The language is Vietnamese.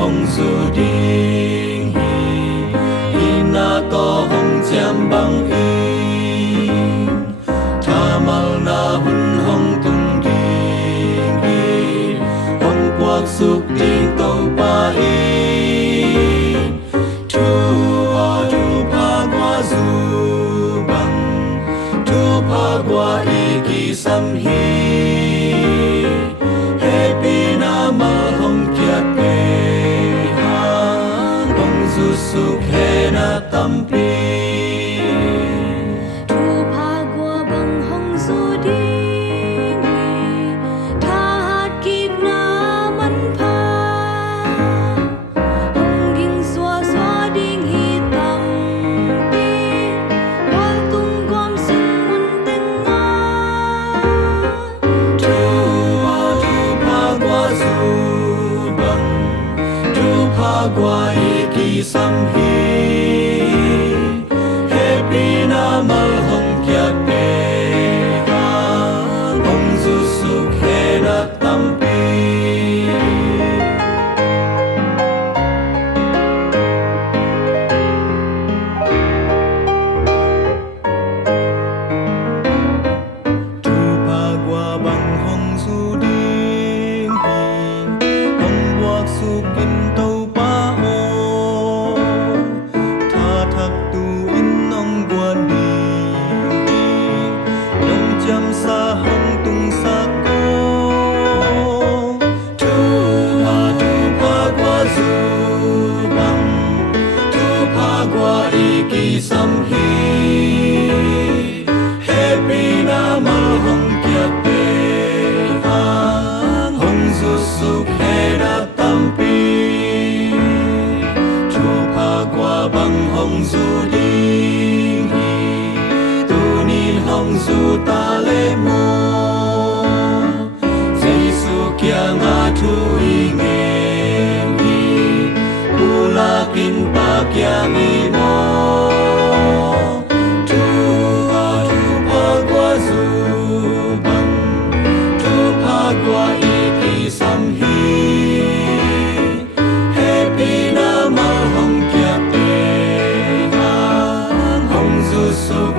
hồng dù đi ina to hồng chạm băng in tha mal na hun hồng tung đi hồng quạt sụp tiếng tàu ba in thu pha qua dù băng thu pha qua iki sam hi happy na mal hồng kiat suk he na tampi thu pha qua bằng hồng du đi tha hạt kịp na mắn pha hồng ging xóa xóa đinh hi tâm pi wal tung gom sung mun tên nga thu pha qua du bang thu pha qua iki sam hi happy na mal hong kya pe ha hong zu suk he na tampi thu pha qua bang hong zu ding hi hong buak su kin tau pa sa hong tung sa ko thu pha qua du bang thu pha qua iki sam hi happy na mal hong kia pe ha hong zu suk he na tampi thu pha qua bang hong zu ding hi tu ni hong zu ta le mo Giêsu kia ngã thu i nghe hi pula kin pa kia mi mo thu pha qua du bang thu pha qua iki sam hi happy na mal hong kia pe ha hong zu suk